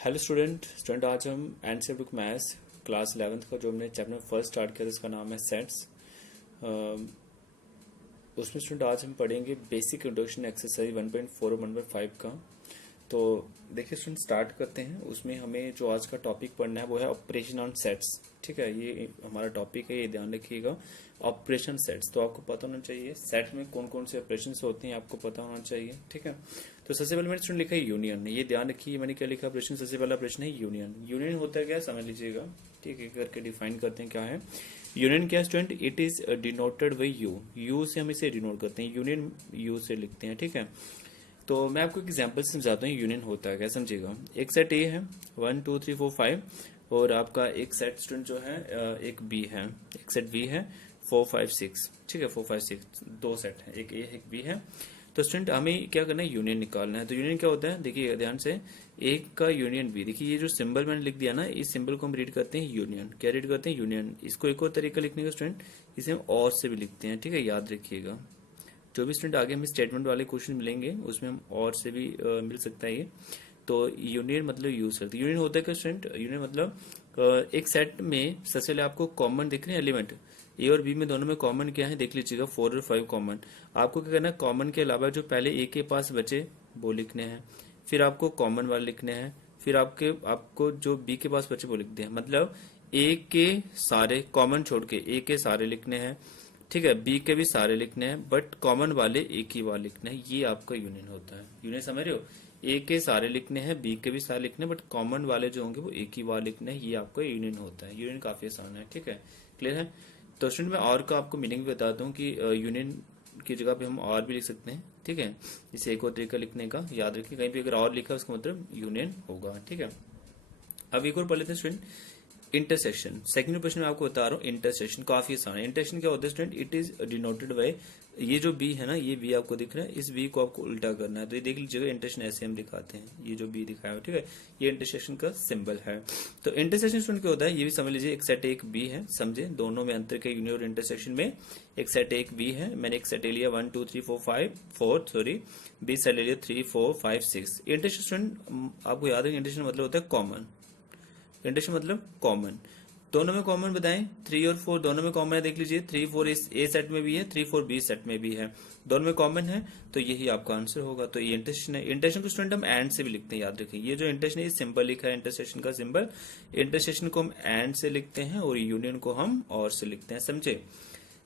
Hello student आज हम NCERT book maths class 11th का जो हमने चैप्टर फर्स्ट स्टार्ट किया था उसका नाम है सेट्स। उसमें स्टूडेंट आज हम पढ़ेंगे बेसिक इंट्रोडक्शन एक्सरसाइज 1.4 और 1.5 का। तो देखिए स्टूडेंट स्टार्ट करते हैं। उसमें हमें जो आज का टॉपिक पढ़ना है वो है ऑपरेशन ऑन सेट्स। ठीक है, ये हमारा टॉपिक है, ये ध्यान रखिएगा। ऑपरेशन सेट्स तो आपको पता होना चाहिए, सेट में कौन कौन से ऑपरेशन होते हैं आपको पता होना चाहिए। ठीक है, तो सबसे पहले मैंने स्टूडेंट लिखा है यूनियन। ये ध्यान रखिए, मैंने क्या लिखा ऑपरेशन, सबसे पहला ऑपरेशन है यूनियन। यूनियन होता है क्या समझ लीजिएगा। ठीक है, करके डिफाइन करते हैं क्या है यूनियन। क्या student, it is denoted by you. You से हम इसे डिनोट करते हैं, यूनियन यू से लिखते हैं। ठीक है, तो मैं आपको एक एग्जांपल से समझाता हूँ यूनियन होता है क्या, समझिएगा। एक सेट ए है 1 2 3 4 5 और आपका एक सेट स्टूडेंट जो है एक बी है, एक सेट बी है 4 5 6। ठीक है, 4 5 6 दो सेट है, एक ए एक बी है। तो स्टूडेंट हमें क्या करना है, यूनियन निकालना है। तो यूनियन क्या होता है, देखिए ध्यान से, एक का यूनियन बी। देखिए ये जो सिंबल मैंने लिख दिया ना, इस सिंबल को हम रीड करते हैं यूनियन। क्या रीड करते हैं, यूनियन। इसको एक और तरीका लिखने का स्टूडेंट, इसे हम और से भी लिखते हैं। ठीक है, याद रखिएगा। जो भी स्टूडेंट आगे हमें स्टेटमेंट वाले क्वेश्चन मिलेंगे उसमें हम और से भी मिल सकता है ये। तो यूनियन मतलब यूज करते हैं। यूनियन होता है क्या स्टूडेंट, यूनियन मतलब एक सेट में सबसे पहले आपको कॉमन दिख रहे हैं एलिमेंट, ए और बी में दोनों में कॉमन क्या है देख लीजिएगा, 4 और 5 कॉमन। आपको क्या करना है, कॉमन के अलावा जो पहले ए के पास बचे वो लिखने हैं, फिर आपको कॉमन वाले लिखने हैं, फिर आपको जो बी के पास बचे वो लिखते हैं। मतलब ए के सारे कॉमन छोड़ के ए के सारे लिखने हैं। ठीक है, बी के भी सारे लिखने हैं बट कॉमन वाले एक ही बार लिखने हैं। ये आपका यूनियन होता है। यूनियन समझ रहे हो, ए के सारे लिखने हैं, बी के भी सारे लिखने हैं बट कॉमन वाले जो होंगे वो एक ही बार लिखने हैं। ये आपका यूनियन होता है। यूनियन काफी आसान है। ठीक है, क्लियर है। तो स्टूडेंट मैं और का आपको मीनिंग भी बताता हूँ कि यूनियन की जगह पे हम और भी लिख सकते हैं। ठीक है, इसे एक और तरीका लिखने का, याद रखिए कहीं पे अगर और लिखा है उसका मतलब यूनियन होगा। ठीक है, अब एक और पढ़ लेते हैं स्टूडेंट, इंटरसेक्शन। सेकंड क्वेश्चन में आपको बता रहा हूँ, इंटरसेक्शन काफी आसान है। इंटरसेक्शन क्या होता है student, it is denoted by, ये जो बी है ना, ये बी आपको दिख रहा है, इस बी को आपको उल्टा करना है। तो ये देख लीजिएगा, इंटरसेक्शन ऐसे हम दिखाते हैं, ये जो बी दिखाया है। ठीक है, ये इंटरसेक्शन का सिंबल है। तो इंटरसेक्शन स्टूडेंट क्या होता है, ये भी समझ लीजिए, एक सेट एक बी है, समझे दोनों में अंतर के यूनियन और इंटरसेक्शन में। एक सेट एक बी है, मैंने एक सेट लिया 1 2 3 4 5 4 सॉरी, बी सेट ले लिया 3 4 5 6। इंटरसेक्शन आपको याद है, इंटरसेक्शन मतलब होता है कॉमन। इंटरसेक्शन मतलब कॉमन, दोनों में कॉमन बताएं। 3 और 4 दोनों में कॉमन है, देख लीजिए 3 4 इस ए सेट में भी है, 3 4 बी सेट में भी है, दोनों में कॉमन है, तो यही आपका आंसर होगा। तो ये इंटरसेक्शन है। इंटरसेक्शन को स्टूडेंट हम एंड से भी लिखते हैं, याद रखिए। ये जो इंटरसेक्शन है, सिंबल लिखा है इंटरसेक्शन का सिंबल, इंटरसेक्शन को हम एंड से लिखते हैं और यूनियन को हम और से लिखते हैं, समझे।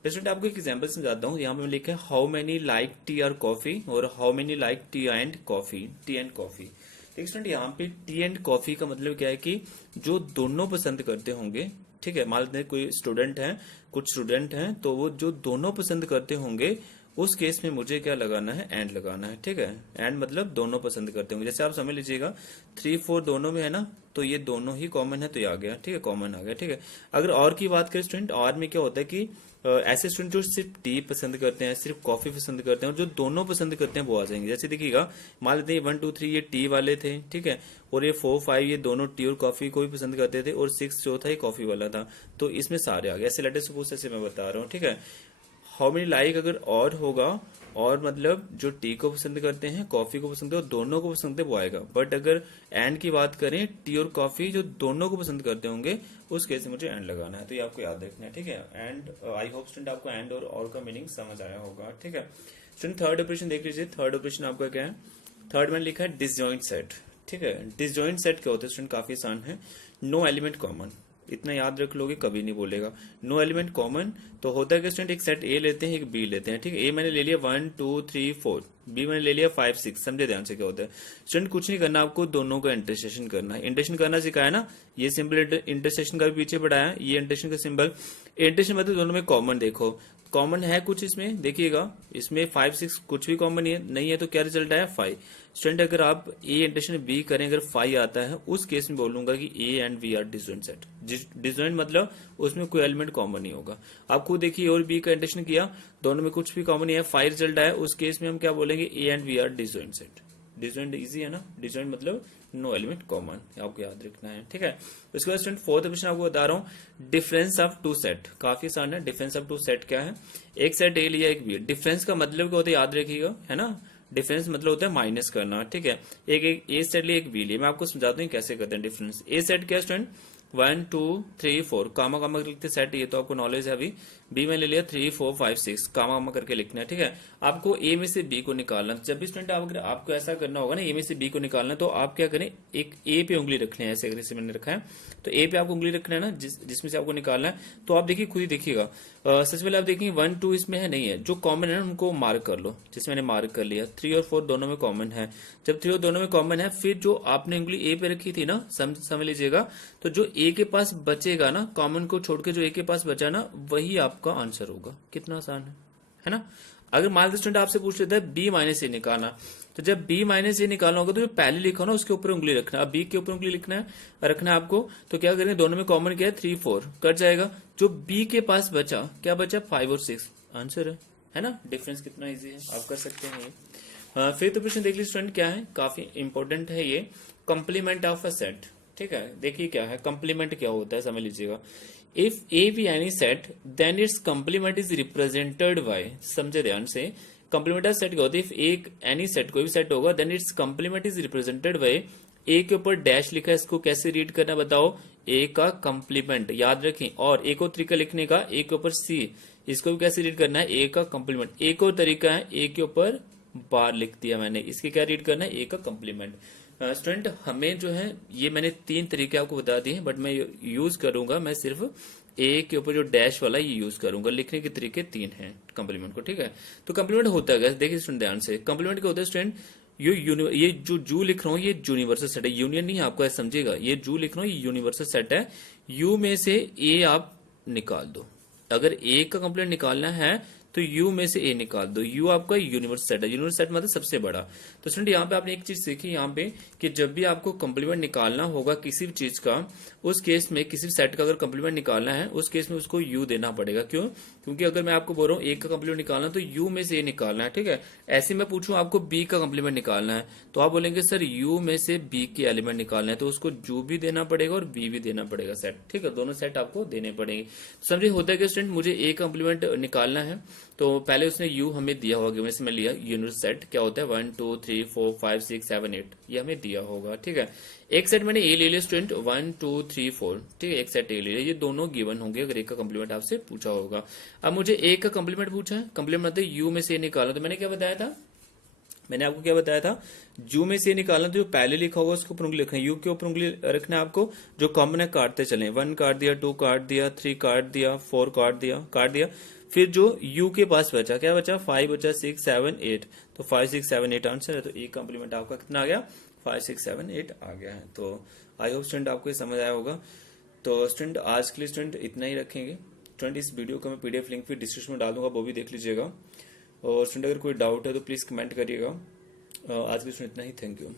स्टूडेंट आपको एक एग्जांपल समझाता हूँ। यहाँ पे लिखा है हाउ मेनी लाइक टी और कॉफी और how many like T and coffee. T and coffee, देखिए स्टूडेंट यहाँ पे टी एंड कॉफी का मतलब क्या है कि जो दोनों पसंद करते होंगे। ठीक है, मान लेते हैं कोई स्टूडेंट है, कुछ स्टूडेंट हैं, तो वो जो दोनों पसंद करते होंगे उस केस में मुझे क्या लगाना है, एंड लगाना है। ठीक है, एंड मतलब दोनों पसंद करते होंगे। जैसे आप समझ लीजिएगा 3 4 दोनों में है ना, तो ये दोनों ही कॉमन है, तो ये आ गया। ठीक है, कॉमन आ गया। ठीक है, अगर और की बात करें स्टूडेंट, और में क्या होता है कि ऐसे स्टूडेंट जो सिर्फ टी पसंद करते हैं, सिर्फ कॉफी पसंद करते हैं, और जो दोनों पसंद करते हैं वो आ जाएंगे। जैसे देखिएगा, मान लेते हैं 1 2 3 ये टी वाले थे, ठीक है, और ये 4 5 ये दोनों टी और कॉफी को भी पसंद करते थे, और 6 जो था ये कॉफी वाला था, तो इसमें सारे आ गए। ऐसे लेटर सपोज ऐसे मैं बता रहा हूँ। ठीक है, हाउ मेनी लाइक अगर और होगा, और मतलब जो टी को पसंद करते हैं, कॉफी को पसंद करते हैं, दोनों को पसंद है वो आएगा। बट अगर एंड की बात करें, टी और कॉफी जो दोनों को पसंद करते होंगे उस केस में मुझे एंड लगाना है, तो ये आपको याद रखना है। ठीक है, एंड आई होप स्टूडेंट आपको एंड और का मीनिंग समझ आया होगा। ठीक है स्टूडेंट, थर्ड ऑपरेशन देख लीजिए। थर्ड ऑपरेशन आपका क्या है, थर्ड में लिखा है डिसजॉइंट सेट। ठीक है, डिसजॉइंट सेट क्या होता है स्टूडेंट, काफी आसान है। नो एलिमेंट कॉमन, इतना याद रख लोगे कभी नहीं बोलेगा। नो एलिमेंट कॉमन, तो होता है कि स्टूडेंट एक सेट ए लेते हैं, एक बी लेते हैं। ठीक है, ए मैंने ले लिया 1 2 3 4, बी मैंने ले लिया 5 6, समझे ध्यान से क्या होता है स्टूडेंट। कुछ नहीं करना, आपको दोनों का इंटरसेक्शन करना है। इंटरसेक्शन करना सिखाया ना, ये सिंबल इंटरसेक्शन का भी पीछे पढ़ाया, ये इंटरसेक्शन का सिंबल। इंटरसेक्शन मतलब दोनों में कॉमन, देखो कॉमन है कुछ इसमें, देखिएगा इसमें 5 6 कुछ भी कॉमन नहीं है, तो क्या रिजल्ट आया 5। स्टूडेंट अगर आप ए इंटरसेक्शन बी करें, अगर 5 आता है, उस केस में बोलूंगा कि A and B are disjoint set. Disjoint मतलब उसमें कोई एलिमेंट कॉमन नहीं होगा। आप खुद देखिए, और बी का इंटरसेक्शन किया, दोनों में कुछ भी कॉमन नहीं है, 5 रिजल्ट आया, उस केस में हम क्या बोलेंगे, A and B are disjoint set. Disjoint easy है ना, डिसजॉइंट मतलब नो एलिमेंट कॉमन, आपको याद रखना है। ठीक है, उसके बाद स्टूडेंट फोर्थ ऑप्शन आपको बता रहा हूँ, डिफरेंस ऑफ टू सेट। काफी आसान है। डिफरेंस ऑफ टू सेट क्या है, एक सेट ए लिया एक बी, डिफरेंस का मतलब क्या होता है याद रखिएगा, है ना। डिफरेंस मतलब होता है माइनस करना, ठीक है। एक ए सेट लिए एक बी लिए, मैं आपको समझाता हूँ कैसे करते हैं डिफरेंस। ए सेट क्या स्टूडेंट 1 2 3 4 कामा कामा करके लिखते सेट, ये तो आपको नॉलेज है अभी। बी में ले लिया 3 4 5 6 कामा कामा करके लिखना है, ठीक है। आपको ए में से बी को निकालना, जब भी स्टूडेंट आपको ऐसा करना होगा ना, ए में से बी को निकालना, तो आप क्या करें, एक ए पे उंगली रखनी है, ऐसे अगर इसे मैंने रखा है तो ए पे आपको उंगली रखना है ना, जिसमें से आपको निकालना है। तो आप देखिए, खुद ही देखिएगा। सबसे पहले आप देखेंगे 1 2 इसमें है नहीं है, जो कॉमन है ना उनको मार्क कर लो, जिसमें मैंने मार्क कर लिया। 3 और 4 दोनों में कॉमन है, जब 3 और दोनों में कॉमन है, फिर जो आपने उंगली ए पे रखी थी ना, समझ लीजिएगा, तो जो ए के पास बचेगा ना, कॉमन को छोड़ के जो ए के पास बचा ना, वही आपका आंसर होगा। कितना आसान है ना। अगर मान लीजिए स्टूडेंट आपसे पूछ लेता है बी माइनस ए निकालना, तो जब बी माइनस ए निकालना होगा तो जो पहले लिखा ना उसके ऊपर उंगली रखना। अब बी के ऊपर उंगली रखना है आपको, तो क्या करेंगे, दोनों में कॉमन क्या है 3 4 कट जाएगा, जो बी के पास बचा क्या बचा 5 और 6 आंसर है ना। डिफरेंस कितना इजी है, आप कर सकते हैं ये। फिर तो प्रश्न देख लीजिए स्टूडेंट, क्या है, काफी इंपॉर्टेंट है ये, कंप्लीमेंट ऑफ अ सेट, ठीक है। देखिए क्या है कंप्लीमेंट, क्या होता है समझ लीजिएगा। If A B any set then it's complement is represented by, समझे ध्यान से, कंप्लीमेंट ऑफ सेट क्या होता है, इफ एक एनी सेट कोई भी सेट होगा then it's complement is represented by, A के ऊपर डैश लिखा है, इसको कैसे रीड करना बताओ, ए का कंप्लीमेंट, याद रखें। और एक और तरीका लिखने का, ए के ऊपर सी, इसको भी कैसे रीड करना है, ए का कंप्लीमेंट। एक और तरीका है, ए के ऊपर बार लिख दिया मैंने, इसके क्या रीड करना है, ए का कंप्लीमेंट। स्टूडेंट हमें जो है, ये मैंने 3 तरीके आपको बता दिए, बट मैं यूज करूंगा, मैं सिर्फ ए के ऊपर जो डैश वाला ये यूज करूंगा। लिखने के तरीके 3 हैं कंप्लीमेंट को, ठीक है। तो कंप्लीमेंट होता है, देखिए स्टूडेंट ध्यान से, कंप्लीमेंट क्या होता है स्टूडेंट, ये जो जू लिख रहा हूँ ये यूनिवर्सल सेट है, यूनियन नहीं है, आपको ऐसा समझेगा। ये जू लिख रहा हूँ ये यूनिवर्सल सेट है, यू में से ए आप निकाल दो। अगर ए का कंप्लीमेंट निकालना है तो यू में से ए निकाल दो, यू आपका यूनिवर्सल सेट है, यूनिवर्सल सेट मतलब सबसे बड़ा। तो स्टूडेंट यहाँ पे आपने एक चीज सीखी यहाँ पे, कि जब भी आपको कंप्लीमेंट निकालना होगा किसी भी चीज का, उस केस में किसी भी सेट का अगर कंप्लीमेंट निकालना है, उस केस में उसको यू देना पड़ेगा। क्यों, क्योंकि अगर मैं आपको बोल रहा हूँ ए का कंप्लीमेंट निकालना तो यू में से ए निकालना है, ठीक है। ऐसे मैं पूछूं आपको बी का कंप्लीमेंट निकालना है, तो आप बोलेंगे सर यू में से बी के एलिमेंट निकालना है, तो उसको यू भी देना पड़ेगा और बी भी देना पड़ेगा सेट, ठीक है। दोनों सेट आपको देने पड़ेंगे। समझिए होता है कि स्टूडेंट मुझे ए कंप्लीमेंट निकालना है, तो पहले उसने यू हमें दिया होगा, वैसे मैं लिया यूनिवर्सल सेट क्या होता है 1 2 3 4 5 6 7 8, ये हमें दिया होगा, ठीक है। एक सेट मैंने ए ले लिया स्टूडेंट 1 2 3 4, ठीक है, एक सेट ए ले लिया, ये दोनों गिवन होंगे अगर एक का कंप्लीमेंट आपसे पूछा होगा। अब मुझे ए का कंप्लीमेंट पूछा है, कंप्लीमेंट मतलब यू में से निकाला, तो मैंने क्या बताया था, मैंने आपको क्या बताया था, यू में से निकालना तो जो पहले लिखा होगा उसके ऊपर उंगली रखना है, यू के ऊपर उंगली रखना है आपको, जो कॉमन है काटते चले, 1 काट दिया, 2 काट दिया, 3 काट दिया, 4 काट दिया, फिर जो u के पास बचा क्या बचा 5 बचा 6 7 8, तो 5 6 7 8 आंसर है। तो ए कंप्लीमेंट आपका कितना आ गया 5 6 7 8 आ गया है। तो आई होप स्टूडेंट आपको ये समझ आया होगा। तो स्टूडेंट आज के लिए स्टूडेंट इतना ही रखेंगे। स्टूडेंट इस वीडियो को मैं पीडीएफ लिंक फिर डिस्क्रिप्शन में डाल दूंगा, वो भी देख लीजिएगा। और स्टूडेंट अगर कोई डाउट है तो प्लीज कमेंट करिएगा। आज के लिए स्टूडेंट इतना ही, थैंक यू।